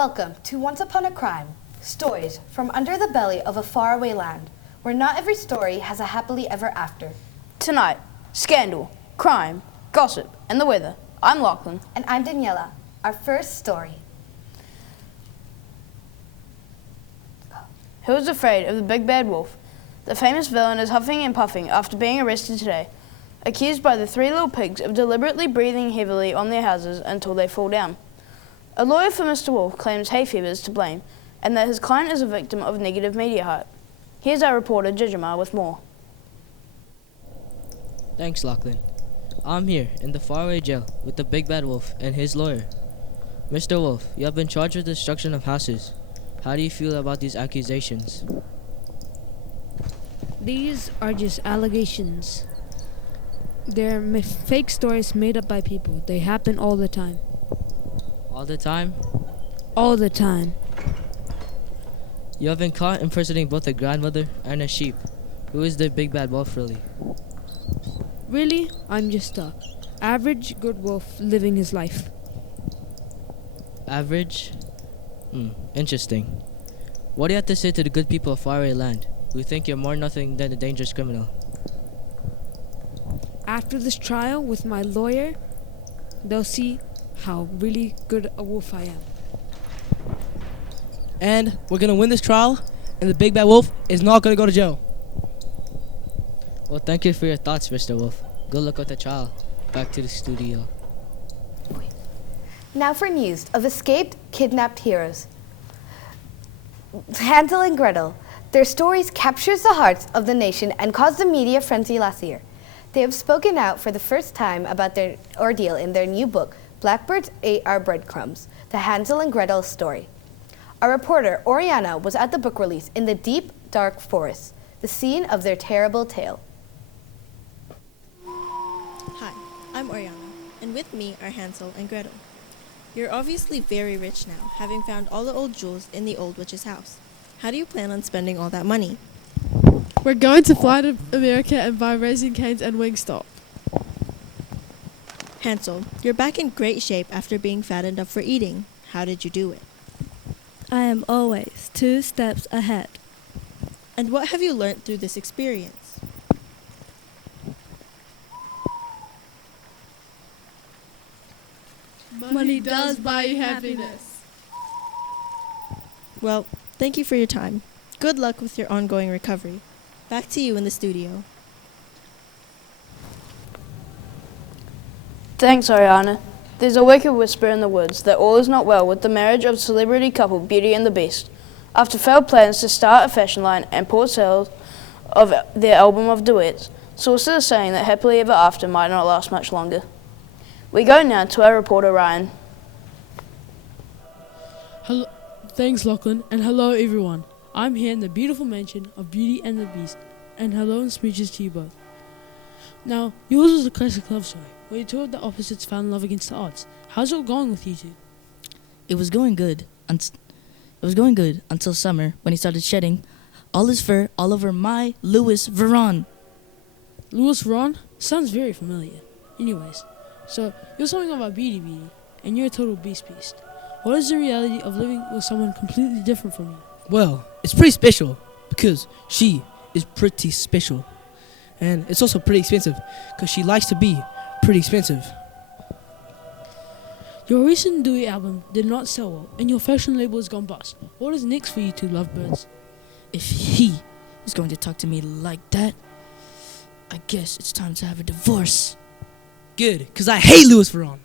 Welcome to Once Upon a Crime, stories from under the belly of a faraway land, where not every story has a happily ever after. Tonight, scandal, crime, gossip, and the weather. I'm Lachlan. And I'm Daniela. Our first story. Who is afraid of the big bad wolf? The famous villain is huffing and puffing after being arrested today, accused by the three little pigs of deliberately breathing heavily on their houses until they fall down. A lawyer for Mr. Wolf claims hay fever is to blame and that his client is a victim of negative media hype. Here's our reporter Jijima with more. Thanks, Lachlan. I'm here in the faraway jail with the big bad wolf and his lawyer. Mr. Wolf, you have been charged with destruction of houses. How do you feel about these accusations? These are just allegations. They're fake stories made up by people. They happen all the time. All the time? All the time. You have been caught impersonating both a grandmother and a sheep. Who is the big bad wolf really? Really, I'm just a average good wolf living his life. Average? Interesting. What do you have to say to the good people of faraway land who think you're more nothing than a dangerous criminal? After this trial with my lawyer, they'll see how really good a wolf I am. And we're gonna win this trial, and the big bad wolf is not gonna go to jail. Well, thank you for your thoughts, Mr. Wolf. Good luck with the trial. Back to the studio. Now for news of escaped, kidnapped heroes. Hansel and Gretel. Their stories captures the hearts of the nation and caused a media frenzy last year. They have spoken out for the first time about their ordeal in their new book, Blackbirds Ate Our Breadcrumbs, the Hansel and Gretel story. Our reporter, Oriana, was at the book release in the deep, dark forest, the scene of their terrible tale. Hi, I'm Oriana, and with me are Hansel and Gretel. You're obviously very rich now, having found all the old jewels in the old witch's house. How do you plan on spending all that money? We're going to fly to America and buy Raising Cane's and Wingstop. Hansel, you're back in great shape after being fattened up for eating. How did you do it? I am always 2 steps ahead. And what have you learned through this experience? Money does buy you happiness. Well, thank you for your time. Good luck with your ongoing recovery. Back to you in the studio. Thanks, Oriana. There's a wicked whisper in the woods that all is not well with the marriage of celebrity couple Beauty and the Beast, after failed plans to start a fashion line and poor sales of their album of duets. Sources are saying that happily ever after might not last much longer. We go now to our reporter Ryan. Hello, thanks Lachlan, and hello everyone. I'm here in the beautiful mansion of Beauty and the Beast, and hello and smooches to you both. Now, yours was a classic love story, where two of the opposites found love against the odds. How's it all going with you two? It was going good until summer when he started shedding all his fur all over my Louis Vuitton. Louis Vuitton? Sounds very familiar. Anyways, so you're something of a beauty, and you're a total beast. What is the reality of living with someone completely different from you? Well, it's pretty special because she is pretty special. And it's also pretty expensive because she likes to be pretty expensive. Your recent duet album did not sell well, and your fashion label has gone bust. What is next for you two lovebirds? If he is going to talk to me like that, I guess it's time to have a divorce. Good, because I hate Louis Vuitton.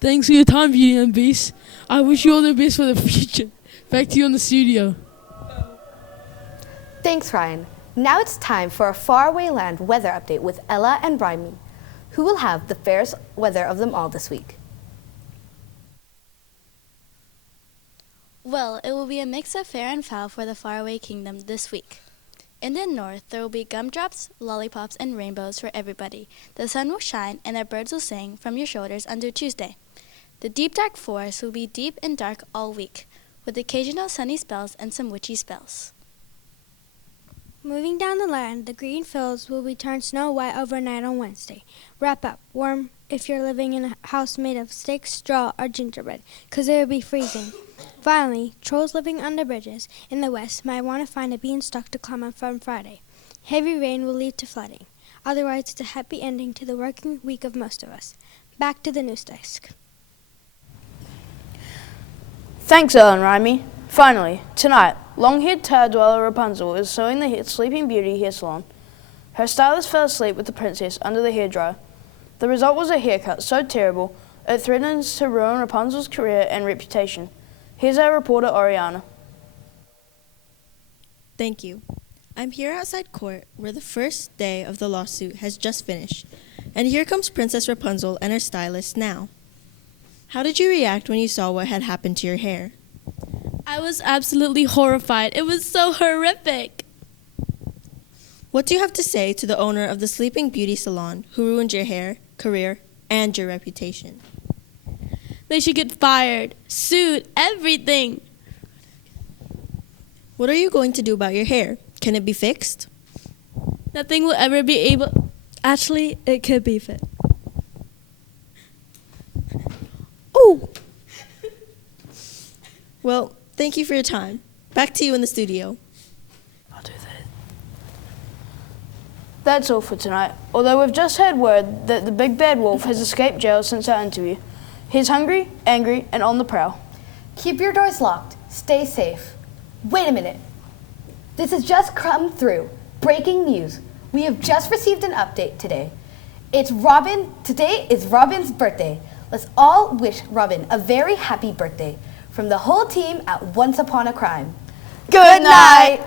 Thanks for your time, Beauty and Beast. I wish you all the best for the future. Back to you in the studio. Thanks, Ryan. Now it's time for a faraway land weather update with Ella and Brimey, who will have the fairest weather of them all this week. Well, it will be a mix of fair and foul for the faraway kingdom this week. In the north, there will be gumdrops, lollipops, and rainbows for everybody. The sun will shine and the birds will sing from your shoulders until Tuesday. The deep dark forest will be deep and dark all week, with occasional sunny spells and some witchy spells. Moving down the land, the green fields will be turned snow white overnight on Wednesday. Wrap up. Warm if you're living in a house made of sticks, straw, or gingerbread, 'cause it would be freezing. Finally, trolls living under bridges in the west might want to find a beanstalk to climb on from Friday. Heavy rain will lead to flooding. Otherwise, it's a happy ending to the working week of most of us. Back to the news desk. Thanks, Ellen Raimi. Finally, tonight, long-haired tower dweller Rapunzel is sewing the Sleeping Beauty hair salon. Her stylist fell asleep with the princess under the hairdryer. The result was a haircut so terrible it threatens to ruin Rapunzel's career and reputation. Here's our reporter, Oriana. Thank you. I'm here outside court where the first day of the lawsuit has just finished. And here comes Princess Rapunzel and her stylist now. How did you react when you saw what had happened to your hair? I was absolutely horrified. It was so horrific. What do you have to say to the owner of the Sleeping Beauty Salon who ruined your hair, career, and your reputation? They should get fired, sued, everything. What are you going to do about your hair? Can it be fixed? Nothing will ever be able... Actually, it could be fixed. Oh! Well, thank you for your time. Back to you in the studio. I'll do that. That's all for tonight. Although we've just heard word that the big bad wolf has escaped jail since our interview. He's hungry, angry, and on the prowl. Keep your doors locked. Stay safe. Wait a minute. This has just come through. Breaking news. We have just received an update today. Today is Robin's birthday. Let's all wish Robin a very happy birthday from the whole team at Once Upon a Crime. Good night.